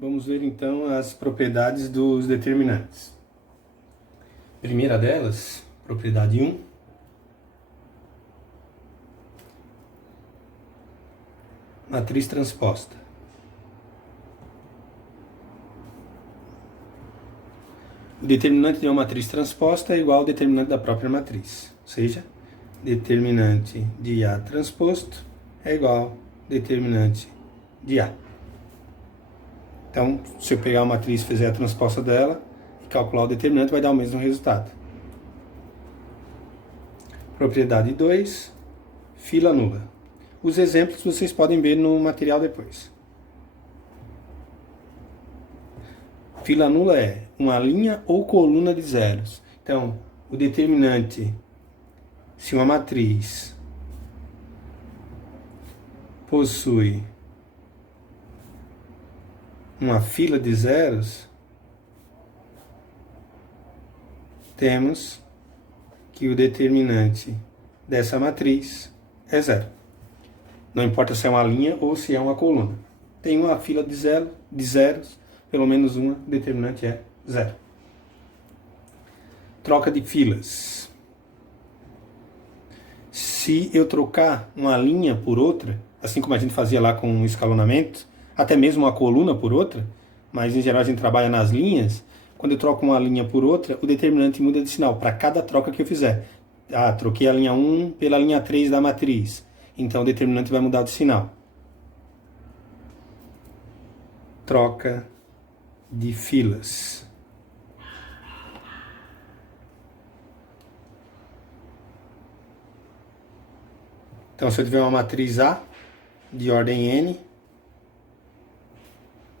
Vamos ver então as propriedades dos determinantes. Primeira delas, propriedade 1. Matriz transposta. O determinante de uma matriz transposta é igual ao determinante da própria matriz. Ou seja, determinante de A transposto é igual ao determinante de A. Então, se eu pegar a matriz e fizer a transposta dela e calcular o determinante, vai dar o mesmo resultado. Propriedade 2, fila nula. Os exemplos vocês podem ver no material depois. Fila nula é uma linha ou coluna de zeros. Então, o determinante, se uma matriz possui uma fila de zeros, temos que o determinante dessa matriz é zero. Não importa se é uma linha ou se é uma coluna. Tem uma fila de zeros, pelo menos uma, o determinante é zero. Troca de filas. Se eu trocar uma linha por outra, assim como a gente fazia lá com o escalonamento, até mesmo uma coluna por outra, mas em geral a gente trabalha nas linhas, quando eu troco uma linha por outra, o determinante muda de sinal para cada troca que eu fizer. Troquei a linha 1 pela linha 3 da matriz, então o determinante vai mudar de sinal. Troca de filas. Então, se eu tiver uma matriz A de ordem n,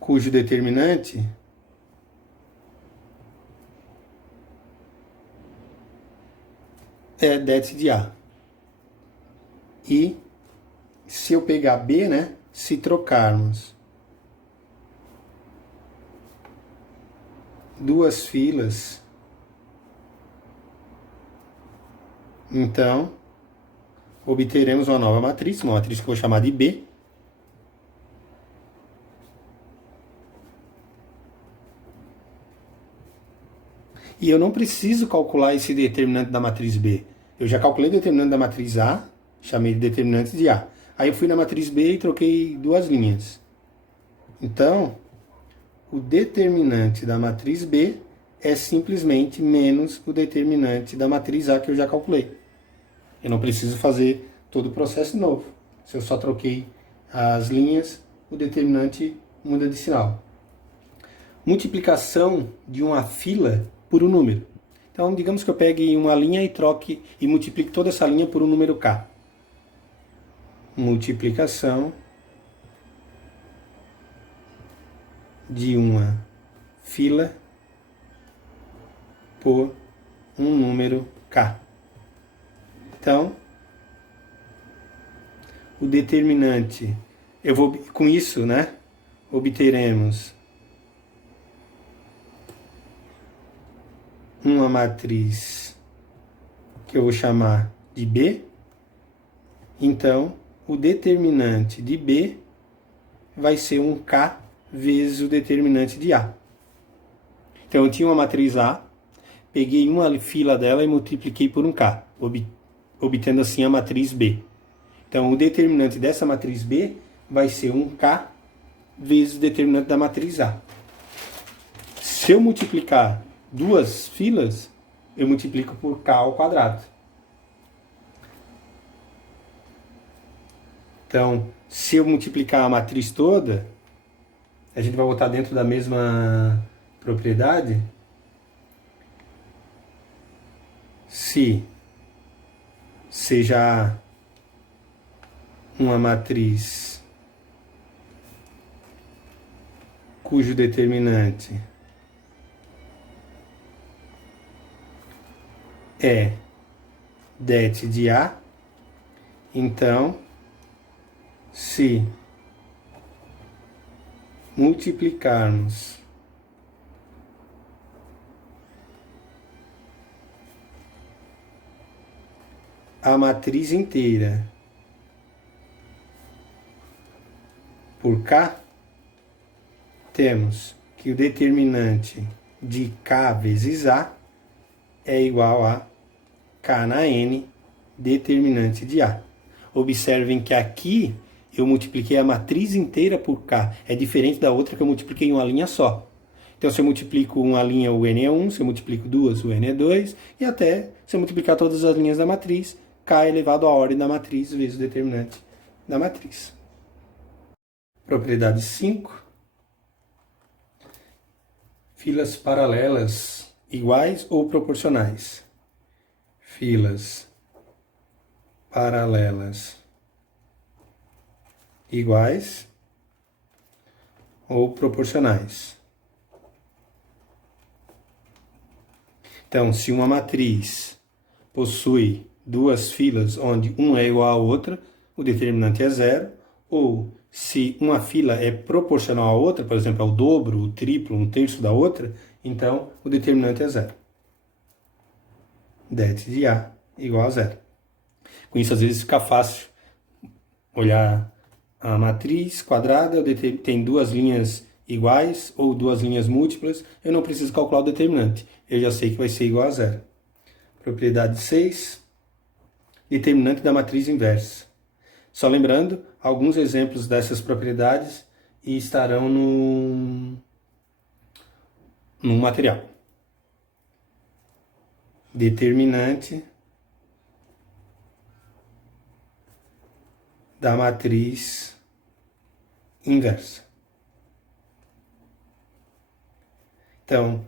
cujo determinante é det de A. E se eu pegar B, né, se trocarmos duas filas, então obteremos uma nova matriz, uma matriz que eu vou chamar de B. E eu não preciso calcular esse determinante da matriz B. Eu já calculei o determinante da matriz A, chamei de determinante de A. Aí eu fui na matriz B e troquei duas linhas. Então, o determinante da matriz B é simplesmente menos o determinante da matriz A que eu já calculei. Eu não preciso fazer todo o processo de novo. Se eu só troquei as linhas, o determinante muda de sinal. Multiplicação de uma fila por um número. Então, digamos que eu pegue uma linha e troque e multiplique toda essa linha por um número k. Multiplicação de uma fila por um número k. Então, o determinante, com isso, né, obteremos uma matriz que eu vou chamar de B. Então, o determinante de B vai ser um K vezes o determinante de A. Então, eu tinha uma matriz A, peguei uma fila dela e multipliquei por um K, obtendo assim a matriz B. Então, o determinante dessa matriz B vai ser um K vezes o determinante da matriz A. Se eu multiplicar duas filas, eu multiplico por K ao quadrado. Então, se eu multiplicar a matriz toda, a gente vai botar dentro da mesma propriedade. Se seja uma matriz cujo determinante é det de A, então, se multiplicarmos a matriz inteira por K, temos que o determinante de K vezes A é igual a K na N, determinante de A. Observem que aqui eu multipliquei a matriz inteira por K. É diferente da outra que eu multipliquei em uma linha só. Então, se eu multiplico uma linha, o N é 1, se eu multiplico duas, o N é 2, e até se eu multiplicar todas as linhas da matriz, K elevado à ordem da matriz vezes o determinante da matriz. Propriedade 5. Filas paralelas iguais ou proporcionais. Filas paralelas iguais ou proporcionais. Então, se uma matriz possui duas filas onde uma é igual à outra, o determinante é zero, ou se uma fila é proporcional à outra, por exemplo, é o dobro, o triplo, um terço da outra, então o determinante é zero. Det de A igual a zero. Com isso, às vezes, fica fácil olhar a matriz quadrada, tem duas linhas iguais ou duas linhas múltiplas, eu não preciso calcular o determinante, eu já sei que vai ser igual a zero. Propriedade 6, determinante da matriz inversa. Só lembrando, alguns exemplos dessas propriedades estarão no material. Determinante da matriz inversa. Então,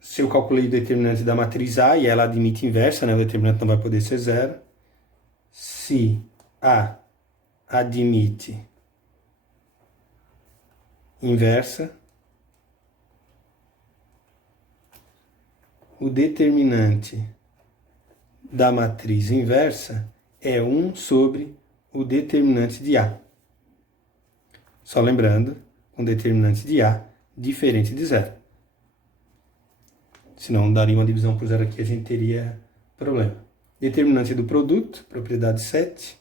se eu calculei o determinante da matriz A e ela admite inversa, né, o determinante não vai poder ser zero. Se A admite inversa, o determinante da matriz inversa é 1 sobre o determinante de A. Só lembrando, um determinante de A diferente de zero. Senão daria uma divisão por zero aqui, a gente teria problema. Determinante do produto, propriedade 7.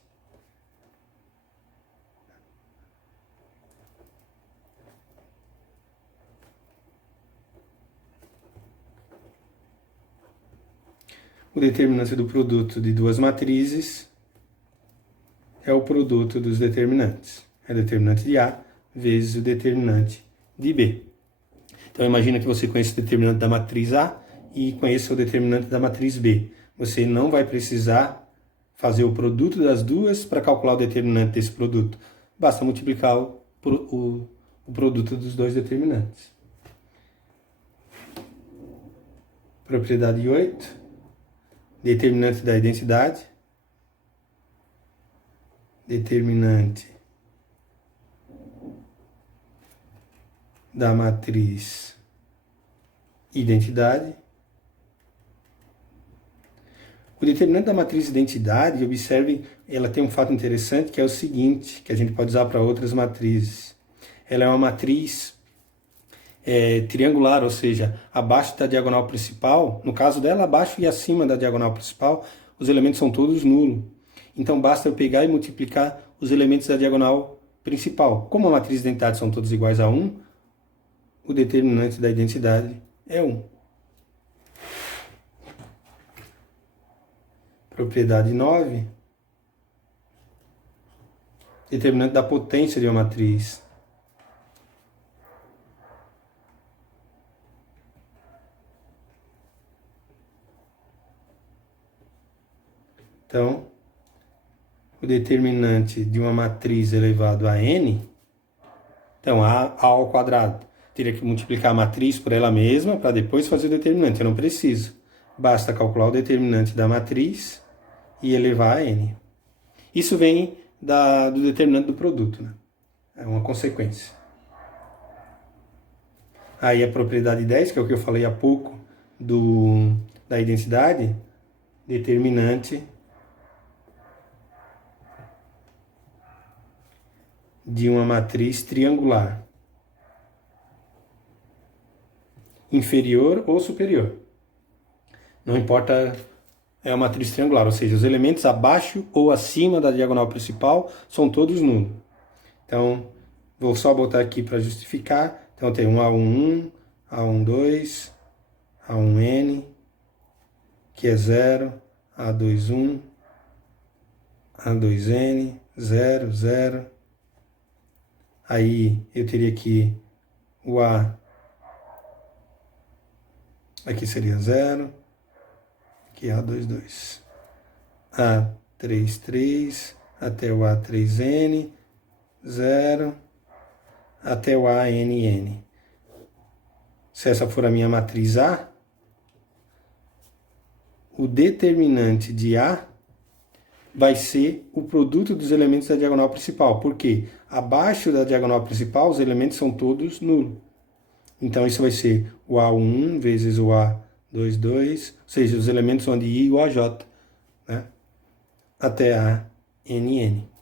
O determinante do produto de duas matrizes é o produto dos determinantes. É o determinante de A vezes o determinante de B. Então, imagina que você conhece o determinante da matriz A e conheça o determinante da matriz B. Você não vai precisar fazer o produto das duas para calcular o determinante desse produto. Basta multiplicar o produto dos dois determinantes. Propriedade 8. Determinante da identidade. Determinante da matriz identidade. O determinante da matriz identidade, observem, ela tem um fato interessante que é o seguinte, que a gente pode usar para outras matrizes. Ela é uma matriz triangular, ou seja, abaixo da diagonal principal, no caso dela, abaixo e acima da diagonal principal, os elementos são todos nulos. Então basta eu pegar e multiplicar os elementos da diagonal principal. Como a matriz de identidade são todos iguais a 1, o determinante da identidade é 1. Propriedade 9. Determinante da potência de uma matriz. Então, o determinante de uma matriz elevado a n, então A ao quadrado. Teria que multiplicar a matriz por ela mesma para depois fazer o determinante. Eu não preciso. Basta calcular o determinante da matriz e elevar a n. Isso vem do determinante do produto, né? É uma consequência. Aí a propriedade 10, que é o que eu falei há pouco da identidade, determinante de uma matriz triangular. Inferior ou superior. Não importa, é uma matriz triangular, ou seja, os elementos abaixo ou acima da diagonal principal são todos nulos. Então, vou só botar aqui para justificar. Então tem um A11, A12, A1N, que é 0, A21, A2N, 0, 0. Aí eu teria que o A, aqui seria 0, aqui A22. A33 até o A3N, 0, até o ANN. Se essa for a minha matriz A, o determinante de A vai ser o produto dos elementos da diagonal principal. Por quê? Abaixo da diagonal principal, os elementos são todos nulos. Então, isso vai ser o A1 vezes o A22, ou seja, os elementos são de I igual a J, né? Até a NN.